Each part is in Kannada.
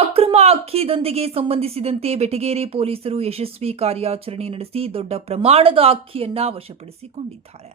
ಅಕ್ರಮ ಅಕ್ಕಿ ದಂಧೆಗೆ ಸಂಬಂಧಿಸಿದಂತೆ ಬೆಟಗೇರಿ ಪೊಲೀಸರು ಯಶಸ್ವಿ ಕಾರ್ಯಾಚರಣೆ ನಡೆಸಿ ದೊಡ್ಡ ಪ್ರಮಾಣದ ಅಕ್ಕಿಯನ್ನ ವಶಪಡಿಸಿಕೊಂಡಿದ್ದಾರೆ.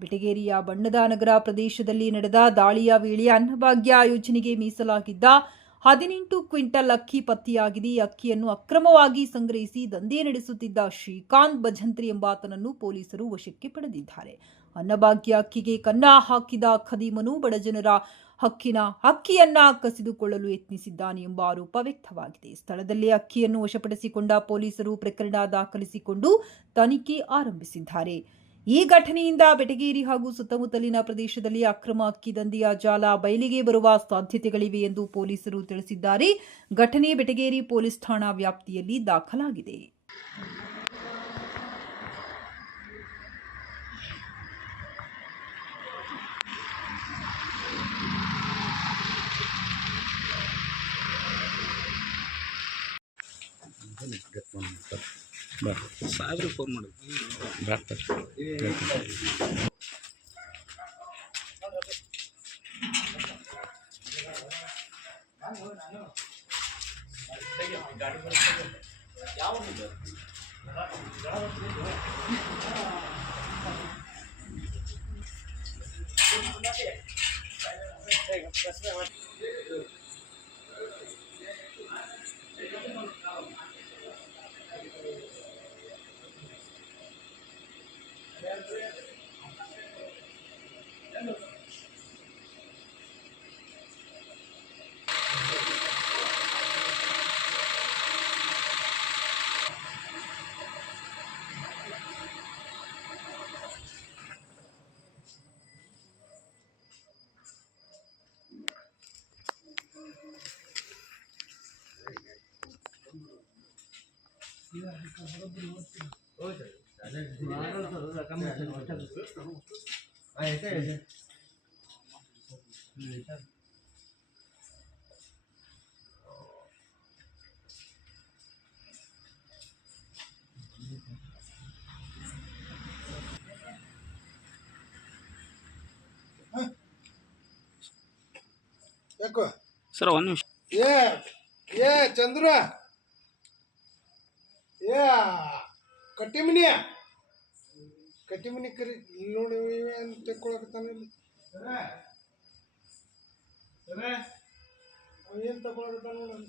ಬೆಟಗೇರಿಯ ಬಣ್ಣದ ನಗರ ಪ್ರದೇಶದಲ್ಲಿ ನಡೆದ ದಾಳಿಯ ವೇಳೆ ಅನ್ನಭಾಗ್ಯ ಯೋಜನೆಗೆ ಮೀಸಲಾಗಿದ್ದ ಹದಿನೆಂಟು ಕ್ವಿಂಟಲ್ ಅಕ್ಕಿ ಪತ್ತೆಯಾಗಿದೆ. ಅಕ್ಕಿಯನ್ನು ಅಕ್ರಮವಾಗಿ ಸಂಗ್ರಹಿಸಿ ದಂಧೆ ನಡೆಸುತ್ತಿದ್ದ ಶ್ರೀಕಾಂತ್ ಭಜಂತ್ರಿ ಎಂಬಾತನನ್ನು ಪೊಲೀಸರು ವಶಕ್ಕೆ ಪಡೆದಿದ್ದಾರೆ. ಅನ್ನಭಾಗ್ಯ ಅಕ್ಕಿಗೆ ಕನ್ನ ಹಾಕಿದ ಖದೀಮನು ಬಡಜನರ ಹಕ್ಕಿನ ಅಕ್ಕಿಯನ್ನ ಕಸಿದುಕೊಳ್ಳಲು ಯತ್ನಿಸಿದ್ದಾನೆ ಎಂಬ ಆರೋಪ ವ್ಯಕ್ತವಾಗಿದೆ. ಸ್ಥಳದಲ್ಲಿ ಅಕ್ಕಿಯನ್ನು ವಶಪಡಿಸಿಕೊಂಡ ಪೊಲೀಸರು ಪ್ರಕರಣ ದಾಖಲಿಸಿಕೊಂಡು ತನಿಖೆ ಆರಂಭಿಸಿದ್ದಾರೆ. ಈ ಘಟನೆಯಿಂದ ಬೆಟಗೇರಿ ಹಾಗೂ ಸುತ್ತಮುತ್ತಲಿನ ಪ್ರದೇಶದಲ್ಲಿ ಅಕ್ರಮ ಅಕ್ಕಿ ದಂಧೆಯ ಜಾಲ ಬಯಲಿಗೆ ಬರುವ ಸಾಧ್ಯತೆಗಳಿವೆ ಎಂದು ಪೊಲೀಸರು ತಿಳಿಸಿದ್ದಾರೆ. ಘಟನೆ ಬೆಟಗೇರಿ ಪೊಲೀಸ್ ಠಾಣಾ ವ್ಯಾಪ್ತಿಯಲ್ಲಿ ದಾಖಲಾಗಿದೆ. ಸಾಹೇಬ್ರಿಗೆ ಫೋನ್ ಮಾಡಿ. ಯಾಕೋ ಸರ್ ಒಂದು ನಿಮಿಷ ಏ ಏ ಚಂದ್ರ ಏ ಕಟ್ಟಿಮನಿ. ಕಟ್ಟಿಮನಿ ಕರಿ ಇಲ್ಲಿ ನೋಡಿ ಅಂತ ತೆಕ್ಕೊಳಕತ್ತಾನ ಇಲ್ಲಿ. ಅವ ಏನ್ ತಗೊಳಕತ್ತಾನ ನೋಡಿ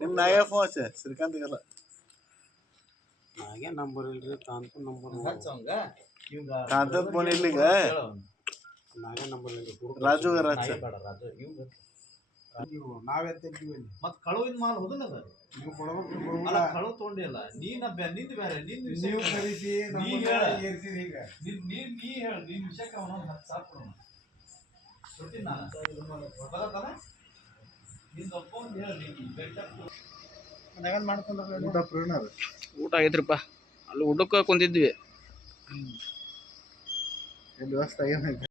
ನಿಮ್ ನಾಗೇ ಫೋನ್ ಹಚ್ಚ ಶ್ರೀಕಾಂತ್ಗೆಲ್ಲ. ಹಾಗೆ ನಂಬರ್ ಇಲ್ರಿ ಕಾಂತ ನಂಬರ್ ಕಾಂತದ ಫೋನ್ ಇರ್ಲಿಗ ನಾಗೆ ನಂಬರ್ ಇಲ್ರಿ ರಾಜುಗಾರ ಹಚ್ಚ. ನಾವೇ ತೆಗ್ದಿವಿ ಮತ್ ಕಳುವಿನ ಮಾಲ್ ಹೋದಲ್ಲ ಅದ. ನೀವು ಕೊಡಬೇಕು ಅಲ್ಲ ಕಳುವು ತಗೊಂಡಿಲ್ಲ ನೀನ ಬೇರೆ ನಿನ್ನ ವಿಷಯ ನೀವು ಕರೀತಿ ನೀ ನಮ್ಮನ್ನ ಹೇಳ. ಏರ್ಸಿರಿ ಈಗ. ನಿನ್ ನೀ ನೀ ಹೇಳ ನಿನ್ ವಿಷಯಕ್ಕೆ ಅವನೊಂದು ಹತ್ತು ಸಾವಿರ ಕೊಡೋಣ ಕೊಡ್ತೀನಿ ನಾನು. ಬರತ್ತಾನ ನಿಂದ ಒಪ್ಕೊಂಡ್ ಹೇಳ ನೀನು. ಬೇಕಾಗ್ತದೆ ಊಟ ಪ್ರೇರಣ ಊಟ ಆಗೈತ್ರಿಪ್ಪ. ಅಲ್ಲಿ ಊಟಕ್ಕೆ ಕುಂತಿದ್ವಿ. ಇಲ್ಲಿ ವ್ಯವಸ್ಥೆ ಏನೈತೆ